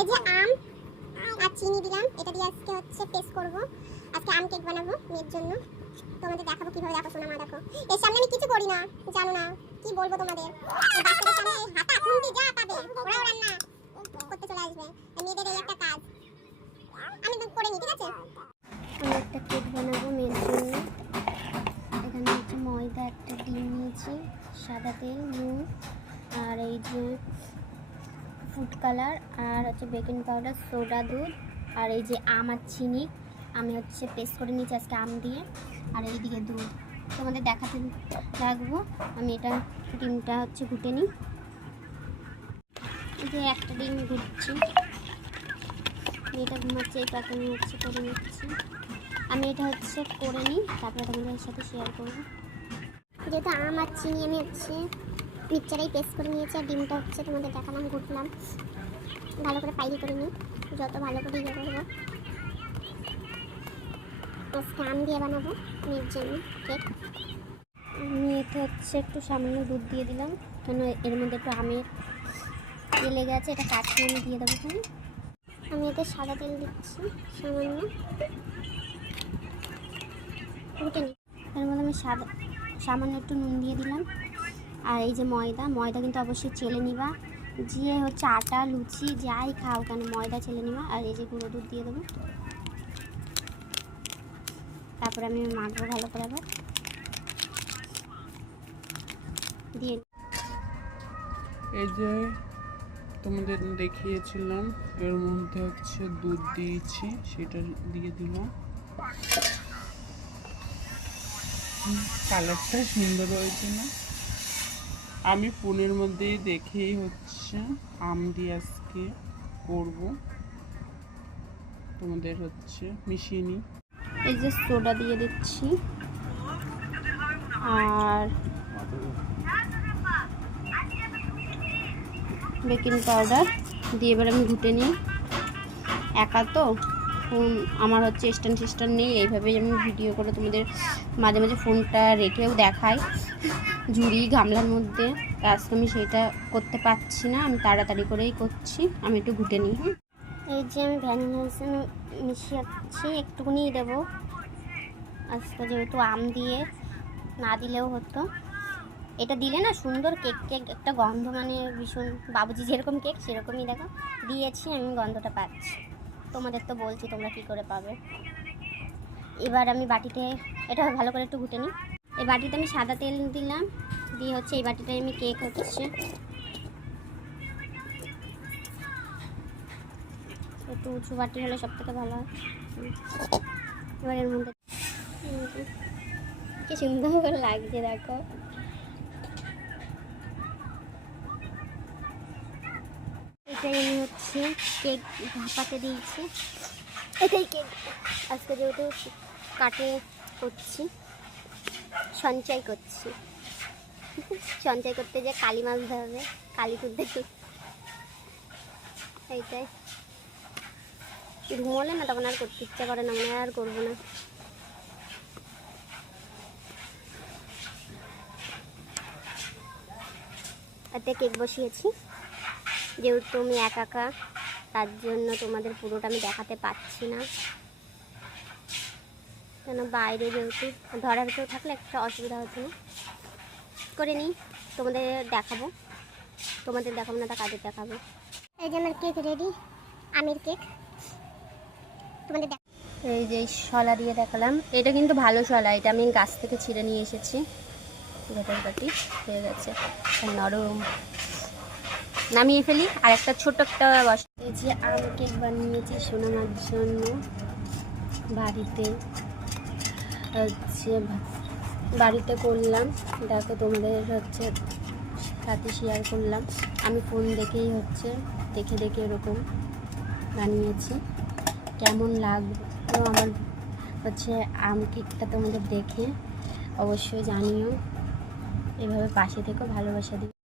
এই যে আম, আর চিনি দিলাম। এটা দিয়ে আজকে হচ্ছে পেস্ট করব। আজকে আম কেক বানাবো মেয়ের জন্য। তোমাদের দেখাবো কীভাবে দেখো শোনা মা দেখো। এর সামনে আমি কিছু করি না, জানো না। কি বলব তোমাদের? বাচ্চাদের সামনে হাতা খুন্তি যা পাবে ওরা ওরা না করতে চলে আসবে। মেয়েদের এই একটা কাজ। আমি করে নি, ঠিক আছে? আমি একটা কেক বানাবো মেয়ের এখানে হচ্ছে নিয়েছি, সাদা তেল, নুন, আর এই যে ফুড কালার আর হচ্ছে বেকিং পাউডার, সোডা দুধ আর এই যে আম আর চিনি। আমি হচ্ছে পেস্ট করে নিয়েছি আজকে আম দিয়ে। আর এইদিকে দুধ। তোমাদের দেখাতে লাগবো। আমি এটা ডিমটা হচ্ছে ঘুটে নিই। এই যে একটা ডিম ঘুরছি মেয়েটা ঘুমাচ্ছে, এই পাকে আমি হচ্ছে করে নিচ্ছি। আমি এটা হচ্ছে করে নিই, তারপরে তোমাদের সাথে শেয়ার করব। যেহেতু আম আর চিনি আমি হচ্ছে মিক্সচারেই পেস্ট করে নিয়েছি আর ডিমটা হচ্ছে তোমাদের দেখালাম ঘুটলাম ভালো করে পাইলি করে নিই। যত ভালো করে ইয়ে করব। আজকে দিয়ে বানাবো মেয়ের জন্য কেক মেয়েতে হচ্ছে একটু সামান্য দুধ দিয়ে দিলাম কেন এর মধ্যে একটু আমের ইয়ে লেগে আছে, এটা কাটিয়ে আমি দিয়ে দেবো এখানে। আমি এতে সাদা তেল দিচ্ছি, সামান্য। ঘুটে নিই এর মধ্যে আমি সাদা, সামান্য একটু নুন দিয়ে দিলাম। আর এই যে ময়দা ময়দা কিন্তু অবশ্যই চেলে নিবা। যে হচ্ছে আটা, লুচি, যাই খাও কেন, ময়দা চেলে নিবা। আর এই যে গুঁড়ো দুধ দিয়ে দেবো। তারপরে আমি মাখবো ভালো করে আবার। দিয়ে এই যে তোমাদের দেখিয়েছিলাম, এর মধ্যে হচ্ছে দুধ দিয়েছি, সেটা দিয়ে দিলাম। কালারটা সুন্দর হয়েছে না? আমি ফোনের মধ্যেই দেখেই হচ্ছে আম দিয়ে আজকে করব। তোমাদের হচ্ছে মিশিয়ে এই যে সোডা দিয়ে দিচ্ছি। আর বেকিং পাউডার দিয়ে এবার আমি ঘুটে নিই। একা তো? আমার হচ্ছে স্ট্যান্ড সিস্ট্যান্ড নেই, এইভাবেই আমি ভিডিও করে তোমাদের মাঝে মাঝে ফোনটা রেখেও দেখাই। ঝুড়ি, গামলার মধ্যে আজকে আমি সেটা করতে পারছি না, আমি তাড়াতাড়ি করেই করছি, আমি একটু ঘুটে নিই হ্যাঁ এই যে আমি ভ্যানিলা মিশিয়েছি, একটুকুনি দেবো। আজকে যেহেতু আম দিয়ে না দিলেও হতো। এটা দিলে না সুন্দর কেক কেক, একটা গন্ধ মানে ভীষণ, বাবুজি যেরকম কেক সেরকমই দেখো। দিয়েছি, আমি গন্ধটা পাচ্ছি। তোমাদের তো বলছি তোমরা কি করে পাবে। এবার আমি বাটিতে, এটা ভালো করে একটু ঘুটে নিই। এই বাটিতে আমি সাদা তেল দিলাম, দিয়ে হচ্ছে এই বাটিটায় আমি কেক হচ্ছে। একটু উঁচু বাটি হলে সব থেকে ভালো হয়। এবার এর মধ্যে কি সুন্দর লাগছে, দেখো। আমি হচ্ছে কেক ভাপাতে দিয়েছি। এটাই কেক আজকে যেহেতু কাটে করছি, সঞ্চয় করছি। সঞ্চয় করতে যে কালী মাছ ধরবে, কালী তুলতে এইটাই। ঘুমোলে না তখন আর করতে ইচ্ছা করে না, মনে আর করব না। এতে কেক বসিয়েছি। যেহেতু আমি একা একা, তার জন্য তোমাদের পুরোটা আমি দেখাতে পাচ্ছি না। কেন বাইরে যেহেতু ধরার কেউ থাকলে একটা অসুবিধা হতো। করে নিই, তোমাদের দেখাবো। তোমাদের দেখাবো না, তা কাদের দেখাবো? এই যে আমার কেক রেডি আমির কেক তোমাদের এই যে শলা দিয়ে দেখালাম, এটা কিন্তু ভালো শলা, এটা আমি গাছ থেকে ছিঁড়ে নিয়ে এসেছি। ভেতর কাটি হয়ে গেছে, নরম। নামিয়ে ফেলি। আর একটা ছোট একটা বস যে আম কেক বানিয়েছি সোনামার জন্য। বাড়িতে হচ্ছে বাড়িতে করলাম। দেখো তোমাদের হচ্ছে সাথে শেয়ার করলাম। আমি ফোন দেখেই হচ্ছে দেখে দেখে এরকম বানিয়েছি। কেমন লাগল আমার হচ্ছে আম কেকটা তোমাদের দেখে অবশ্যই জানিও। এভাবে পাশে থেকেও ভালোবাসা দিও।